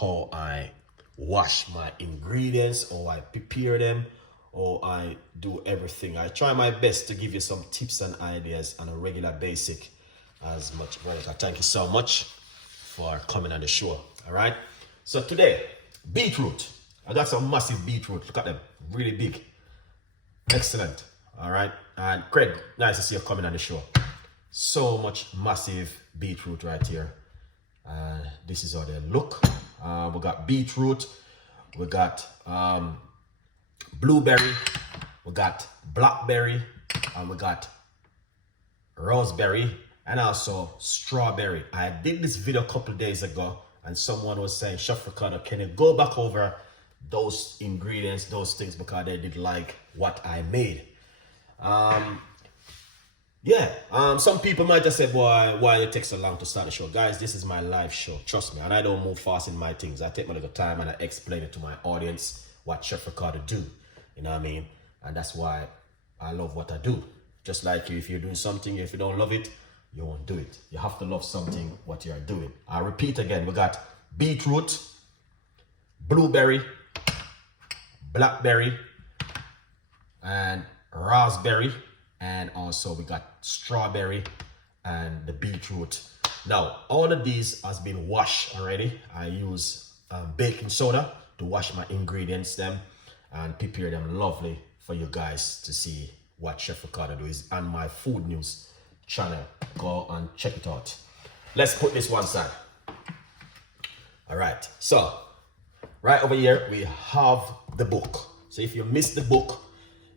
how I wash my ingredients, or I prepare them, or I do everything. I try my best to give you some tips and ideas on a regular basis as much. Veronica, thank you so much for coming on the show. All right. So today, beetroot. I got some massive beetroot. Look at them, really big. Excellent. All right. And Craig, nice to see you coming on the show. So much massive beetroot right here. This is how they look. We got beetroot, we got blueberry, we got blackberry, and we got raspberry, and also strawberry. I did this video a couple days ago, and someone was saying, Chef Ricardo, can you go back over those ingredients, those things, because they did like what I made. Some people might just say, boy, why it takes so long to start the show? Guys, this is my live show, trust me, and I don't move fast in my things. I take my little time and I explain it to my audience what Chef Ricardo do, you know what I mean? And that's why I love what I do. Just like you, if you're doing something, if you don't love it, you won't do it. You have to love something, what you're doing. I repeat again, we got beetroot, blueberry, blackberry, and raspberry, and also we got strawberry and the beetroot. Now, all of these has been washed already. I use baking soda to wash my ingredients them and prepare them lovely for you guys to see what Chef Ricardo do is on my food news channel. Go and check it out. Let's put this one side. All right, so right over here we have the book. So if you missed the book,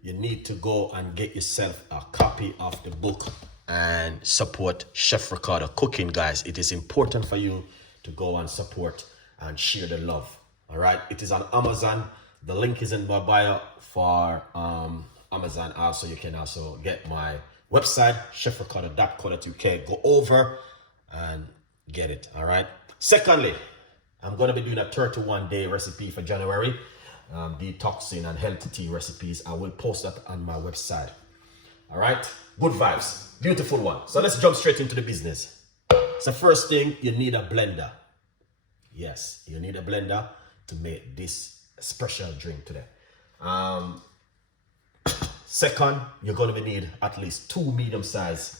you need to go and get yourself a copy of the book and support Chef Ricardo Cooking, guys. It is important for you to go and support and share the love. All right, it is on Amazon. The link is in my bio for Amazon. Also, you can also get my website, chefricardo.co.uk. Go over and get it. All right. Secondly, I'm going to be doing a 31-day recipe for January. Detoxing and healthy tea recipes. I will post that on my website. All right, good vibes, beautiful one. So let's jump straight into the business. So first thing, you need a blender. Yes, you need a blender to make this special drink today. Second, you're going to need at least 2 medium-sized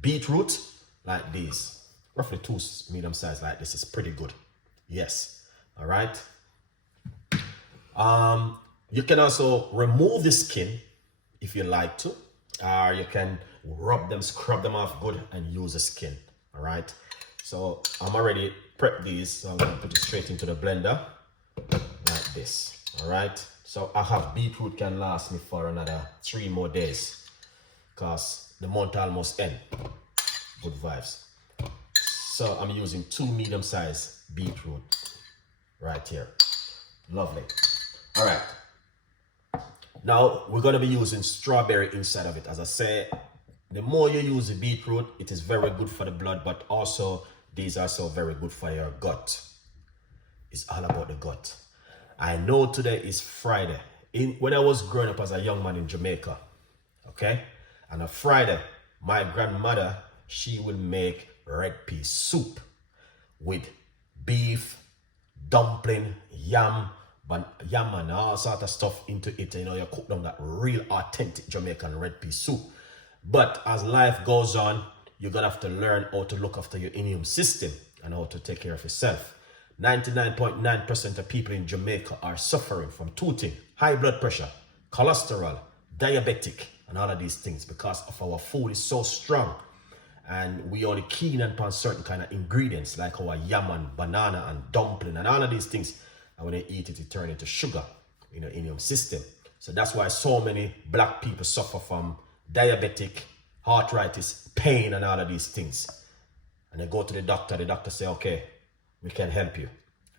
beetroot like these. Roughly 2 medium-sized like this is pretty good. Yes, all right. You can also remove the skin if you like to, or you can rub them, scrub them off good and use the skin. All right. So I'm already prepped these, so I'm going to put it straight into the blender like this. All right. So I have beetroot can last me for another 3 more days because the month almost end. Good vibes. So I'm using 2 medium-sized beetroot right here. Lovely. All right, now we're going to be using strawberry inside of it. As I say, the more you use the beetroot, it is very good for the blood, but also these are so very good for your gut. It's all about the gut. I know today is Friday. When I was growing up as a young man in Jamaica, okay, and on Friday, my grandmother, she would make red pea soup with beef, dumpling, yam and all sort of stuff into it. You know, you cook down that real authentic Jamaican red pea soup. But as life goes on, you're gonna have to learn how to look after your immune system and how to take care of yourself. 99.9% of people in Jamaica are suffering from 2 things: high blood pressure, cholesterol, diabetic, and all of these things because of our food is so strong. And we only keen upon certain kind of ingredients like our yam and banana and dumpling and all of these things. And when they eat it, it turns into sugar in the immune system. So that's why so many black people suffer from diabetic, arthritis, pain, and all of these things. And they go to the doctor say, okay, we can help you.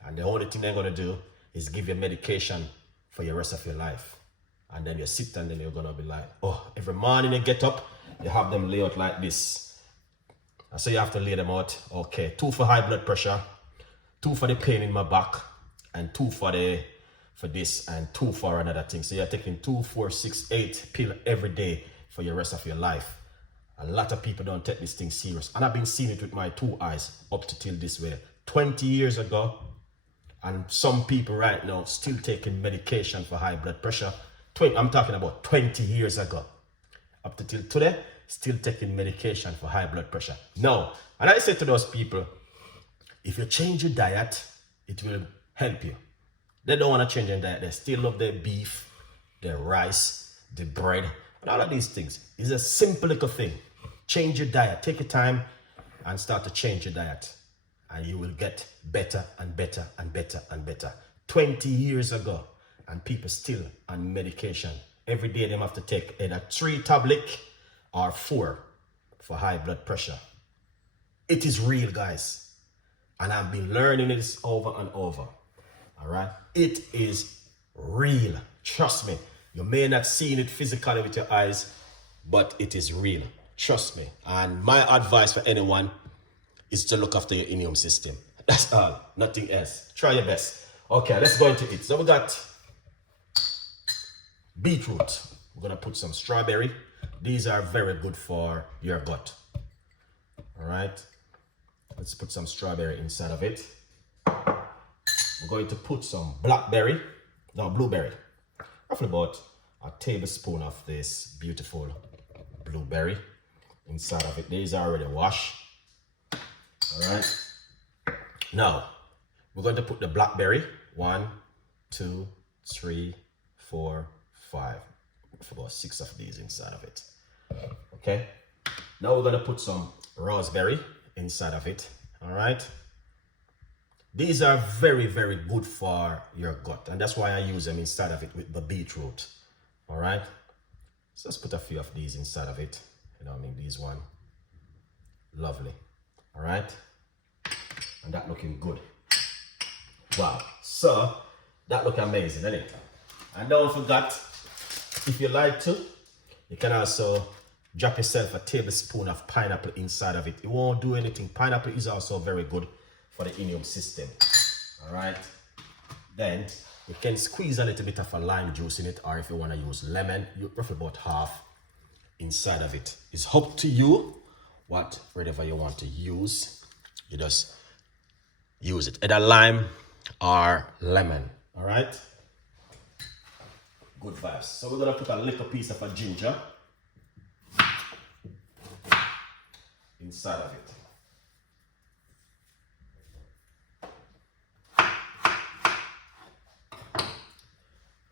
And the only thing they're going to do is give you medication for the rest of your life. And then you sit and then you're going to be like, oh, every morning you get up, you have them lay out like this. And so you have to lay them out. Okay, 2 for high blood pressure, 2 for the pain in my back, and 2 for this, and 2 for another thing. So you're taking 2, 4, 6, 8 pill every day for the rest of your life. A lot of people don't take this thing serious. And I've been seeing it with my 2 eyes up to till this way. 20 years ago, And some people right now still taking medication for high blood pressure. I'm talking about 20 years ago. Up to till today, still taking medication for high blood pressure. No. And I say to those people, if you change your diet, it will help you. They don't want to change their diet. They still love their beef, their rice, the bread, and all of these things. It's a simple little thing. Change your diet. Take your time and start to change your diet. And you will get better and better and better and better. 20 years ago, and people still on medication. Every day they have to take either 3 tablets or 4 for high blood pressure. It is real, guys. And I've been learning this over and over. All right? It is real. Trust me. You may not see it physically with your eyes, but it is real. Trust me. And my advice for anyone is to look after your immune system. That's all. Nothing else. Try your best. Okay, let's go into it. So we got beetroot. We're going to put some strawberry. These are very good for your gut. All right. Let's put some strawberry inside of it. We're going to put some blueberry, roughly about a tablespoon of this beautiful blueberry inside of it. These are already washed. All right. Now, we're going to put the blackberry. 1, 2, 3, 4, 5. About 6 of these inside of it. Okay. Now we're going to put some raspberry inside of it. All right. These are very, very good for your gut, and that's why I use them inside of it with the beetroot. All right. So let's put a few of these inside of it. You know what I mean? These one. Lovely. All right. And that looking good. Wow. So that look amazing, isn't it? And don't forget, if you like to, you can also drop yourself a tablespoon of pineapple inside of it. It won't do anything. Pineapple is also very good for the immune system. All right. Then you can squeeze a little bit of a lime juice in it, or if you want to use lemon, you roughly about half inside of it. It's up to you. Whatever you want to use, you just use it. Either lime or lemon. All right. Good vibes. So we're gonna put a little piece of a ginger inside of it.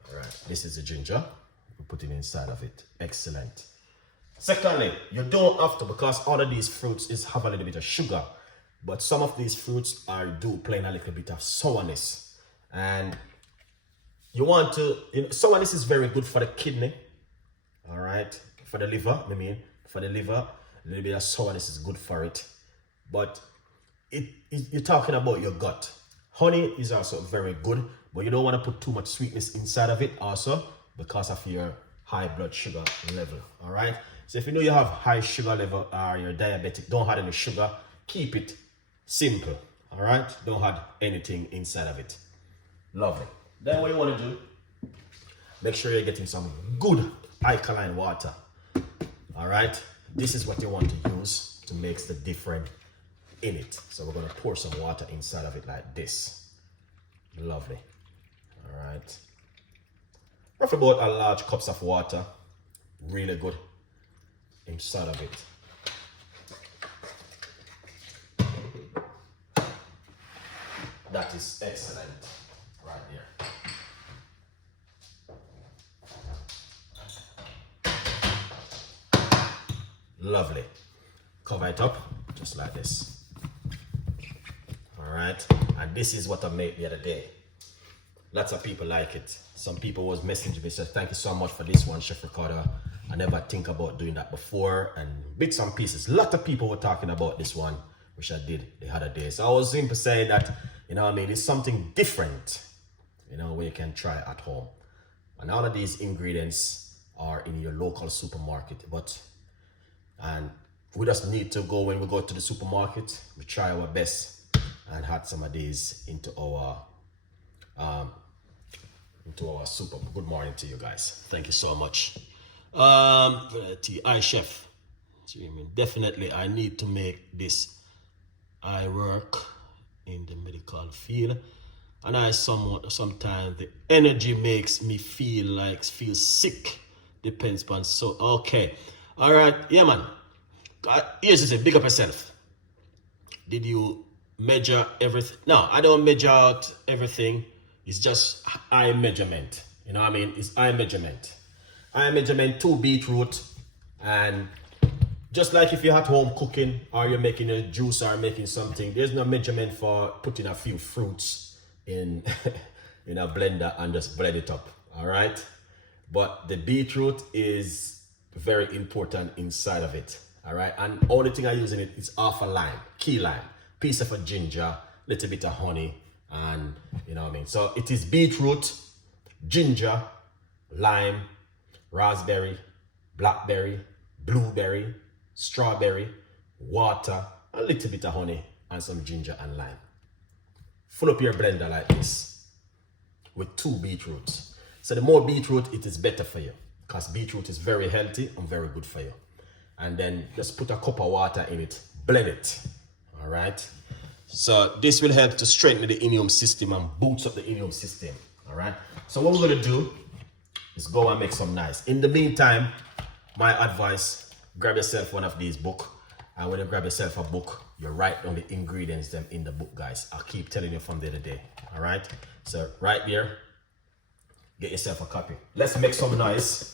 All right, this is the ginger. We put it inside of it. Excellent. Secondly, you don't have to, because all of these fruits have a little bit of sugar, but some of these fruits do play a little bit of sourness, and you want to, sourness is very good for the kidney. All right, for the liver. For the liver, a little bit of sourness is good for it. But you're talking about your gut. Honey is also very good, but you don't want to put too much sweetness inside of it also, because of your high blood sugar level. All right. So if you know you have high sugar level or you're diabetic, don't add any sugar. Keep it simple. All right. Don't add anything inside of it. Lovely. Then what you want to do, make sure you're getting some good alkaline water. All right. This is what you want to use to make the difference in it. So we're going to pour some water inside of it like this. Lovely. All right. Roughly about a large cups of water. Really good inside of it. That is excellent right there. Lovely. Cover it up just like this. All right. And this is what I made the other day. Lots of people like it. Some people was messaging me, said, thank you so much for this one, Chef Ricardo. I never think about doing that before, and bits and pieces. A lot of people were talking about this one, which I did the other day. So I was simply saying that, it's something different, where you can try at home. And all of these ingredients are in your local supermarket, and we just need to go, when we go to the supermarket, we try our best and add some of these into our super. Good morning to you guys. Thank you so much. Hi Chef. Definitely I need to make this. I work in the medical field and I sometimes the energy makes me feel sick. Depends on so okay. All right, yeah man. Here's the thing, big up yourself. Did you measure everything? No, I don't measure out everything. It's just eye measurement. You know what I mean? It's eye measurement. Eye measurement, 2 beetroot, and just like if you're at home cooking or you're making a juice or making something, there's no measurement for putting a few fruits in in a blender and just blend it up. All right, but the beetroot is very important inside of it. All right, and only thing I use in it is half a lime, key lime, piece of a ginger, little bit of honey, and you know what I mean. So it is beetroot, ginger, lime, raspberry, blackberry, blueberry, strawberry, water, a little bit of honey, and some ginger and lime. Fill up your blender like this with 2 beetroots. So the more beetroot, it is better for you because beetroot is very healthy and very good for you. And then just put a cup of water in it, blend it. All right. So this will help to strengthen the immune system and boost up the immune system. All right. So what we're gonna do is go and make some nice. In the meantime, my advice: grab yourself one of these books, and when you grab yourself a book, you write down the ingredients them in the book, guys. I'll keep telling you from day to day. All right. So right there, get yourself a copy. Let's make some nice.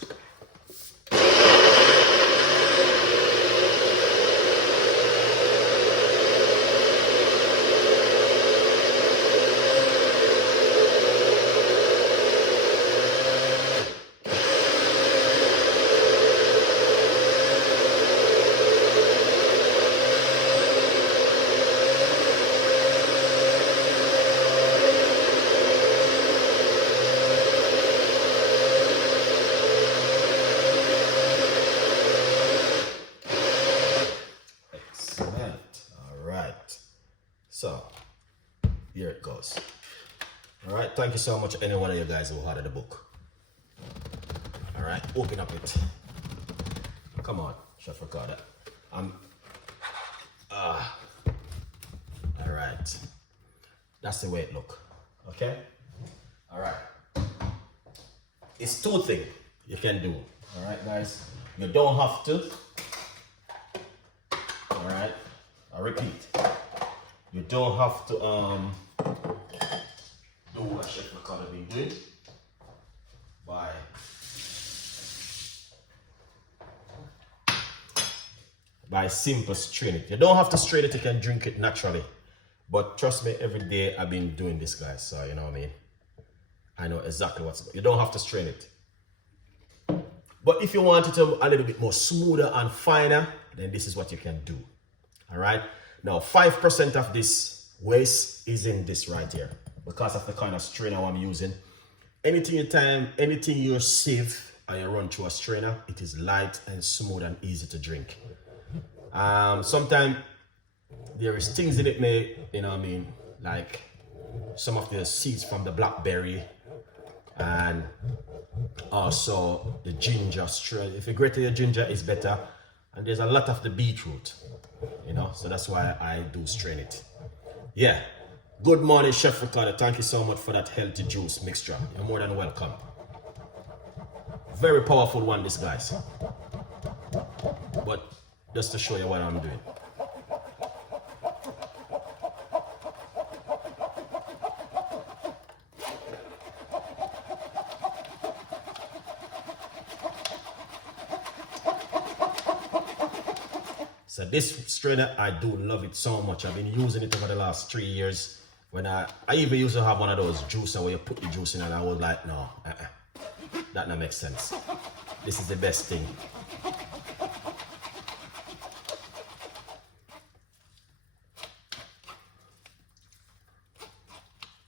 So here it goes. All right, thank you so much any one of you guys who ordered the book. All right, open up it. Come on, Chef Ricardo. All right, that's the way it look. Okay. All right, it's 2 things you can do. All right, guys, you don't have to. All right, I repeat. You don't have to do what Chef Ricardo been doing by simple strain it. You don't have to strain it, you can drink it naturally. But trust me, every day I've been doing this, guys, so you know what I mean. I know exactly what's going on. You don't have to strain it. But if you want it to a little bit more smoother and finer, then this is what you can do. All right. Now, 5% of this waste is in this right here because of the kind of strainer I'm using. Anything you sieve and you run through a strainer, it is light and smooth and easy to drink. Sometimes there is things in it you know what I mean, like some of the seeds from the blackberry and also the ginger strain. If you grate your ginger, it's better. And there's a lot of the beetroot, you know, so that's why I do strain it. Yeah. Good morning, Chef Ricardo. Thank you so much for that healthy juice mixture. You're more than welcome. Very powerful one, this, guys. But just to show you what I'm doing. So this strainer, I do love it so much. I've been using it over the last 3 years. When I even used to have one of those juicer where you put the juice in and I was like, no, that don't make sense. This is the best thing.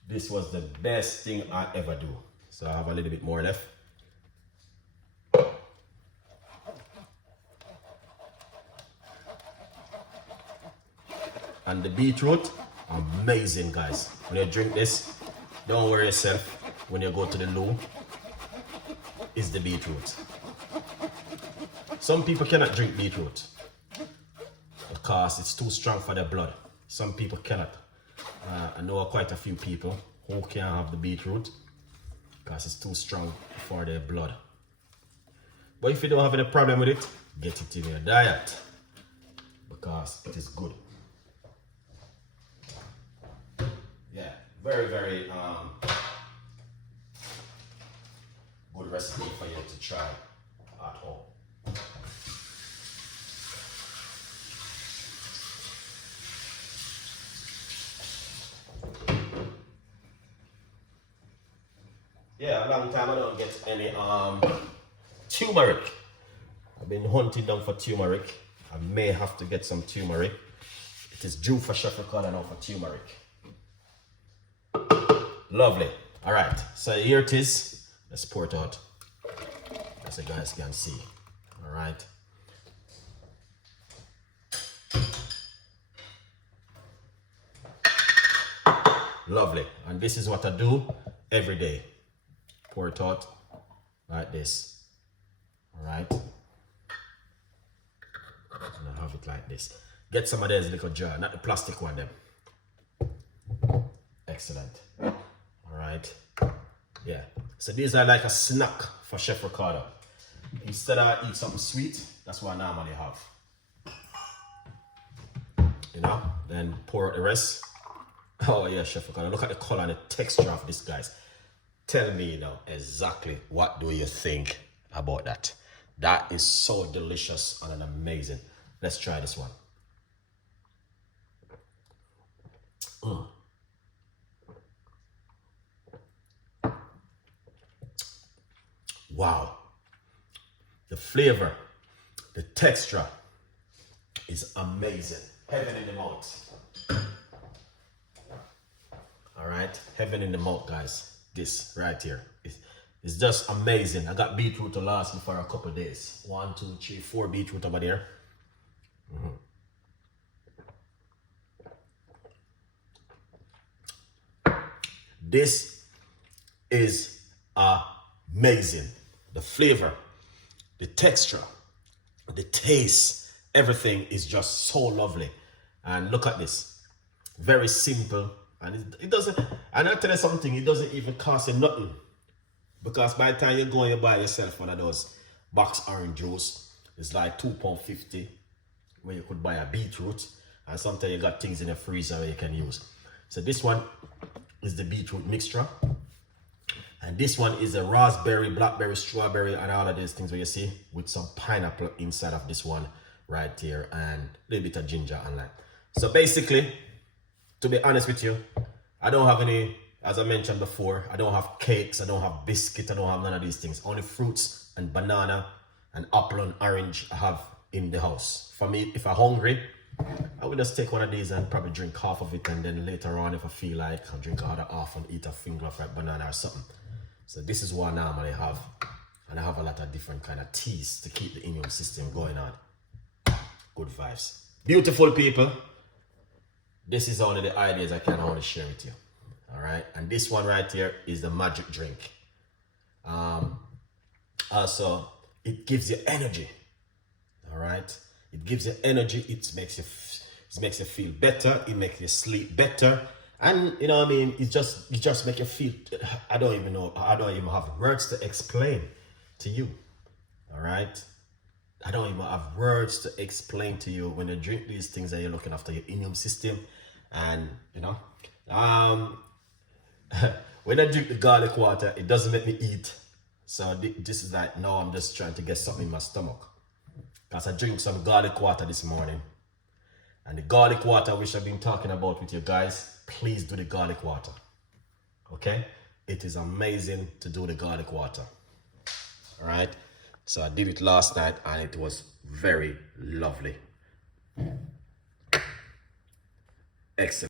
This was the best thing I ever do. So I have a little bit more left. And the beetroot, amazing, guys. When you drink this, don't worry yourself when you go to the loo. It's the beetroot. Some people cannot drink beetroot because it's too strong for their blood. Some people cannot. I know quite a few people Who can't have the beetroot? Because it's too strong for their blood. But if you don't have any problem with it, get it in your diet because it is good. Yeah, very, very good recipe for you to try at home. Yeah, a long time I don't get any turmeric. I've been hunting down for turmeric. I may have to get some turmeric. It is due for Chef Ricardo now for turmeric. Lovely. All right, so here it is. Let's pour it out, as you guys can see. All right. Lovely. And this is what I do every day. Pour it out like this. All right. And I have it like this. Get some of these little jar, not the plastic one them. Excellent. All right. Yeah. So these are like a snack for Chef Ricardo. Instead of eat something sweet, that's what I normally have. You know, then pour out the rest. Oh yeah, Chef Ricardo. Look at the color and the texture of this, guys. Tell me now exactly what do you think about that. That is so delicious and amazing. Let's try this one. Wow. The flavor, the texture is amazing. Heaven in the mouth. All right, heaven in the mouth, guys. This right here is just amazing. I got beetroot to last me for a couple of days. 1, 2, 3, 4 beetroot over there. This is amazing. The flavor, the texture, the taste, everything is just so lovely. And look at this. Very simple. And it doesn't, and I'll tell you something, it doesn't even cost you nothing. Because by the time you go and you buy yourself one of those box orange juice, it's like £2.50 where you could buy a beetroot. And sometimes you got things in the freezer where you can use. So this one is the beetroot mixture. And this one is a raspberry, blackberry, strawberry, and all of these things where you see with some pineapple inside of this one right here and a little bit of ginger and lime. So basically, to be honest with you, I don't have any, as I mentioned before, I don't have cakes, I don't have biscuit, I don't have none of these things. Only fruits and banana and apple and orange I have in the house. For me, if I'm hungry, I will just take one of these and probably drink half of it, and then later on, if I feel like, I'll drink the other half and eat a finger of ripe banana or something. So this is what I normally have. And I have a lot of different kind of teas to keep the immune system going on. Good vibes. Beautiful people. This is only the ideas I can only share with you. All right. And this one right here is the magic drink. Also, it gives you energy. All right. It gives you energy. It makes you feel better. It makes you sleep better. And you know what I mean? It just makes you feel, I don't even know. I don't even have words to explain to you. All right. I don't even have words to explain to you when you drink these things and you're looking after your immune system. And you know, when I drink the garlic water, it doesn't make me eat. So this is like, no, I'm just trying to get something in my stomach. Because I drink some garlic water this morning. And the garlic water, which I've been talking about with you guys, please do the garlic water. Okay? It is amazing to do the garlic water. All right? So I did it last night and it was very lovely. Excellent.